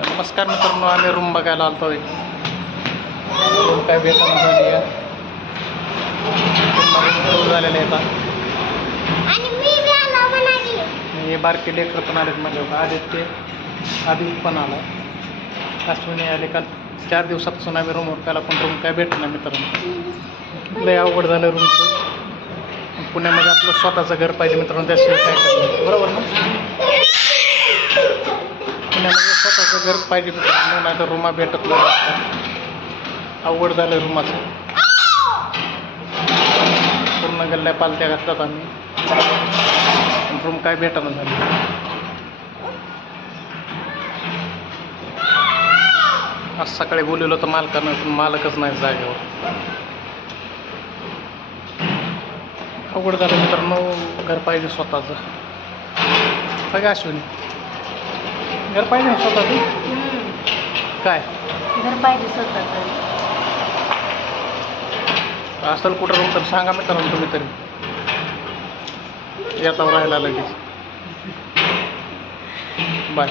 नमस्कार मित्रांनो आम्ही रूम बघायला आलतो रूम काय भेटून झाली आहे. झालेले आहेत हे बारके लेकर पण आलेत म्हणजे आदित्य आदित्य पण आला. अश्विनी आले काल. चार दिवसापासून आम्ही रूमवर त्याला पण रूम काय नाही मित्रांनो. लय अवघड झालं रूमचं पुण्यामध्ये आपलं स्वतःचं घर पाहिजे मित्रांनो त्याशिवाय काय बरोबर ना? मला स्वतःचं घर पाहिजे होतं. नाही तर रुमा भेटत नाही. अवघड झालं रुमाचं. पूर्ण गल्ल्या पालत्या घातल्यात आम्ही. रूम काय भेटणं झाली? आज सकाळी बोलवलं तर मालकानं पण मालकच नाही जागेवर. अवघड झालं मित्रांनो. घर पाहिजे स्वतःचं. बघा अश्विनी. घर पाहिजे ना स्वतःचं? काय? घर पाहिजे स्वतःच. असेल कुठं रूम तर सांगा मित्रांनो तुम्ही तरी. येतावर राहायला लगेच. बाय.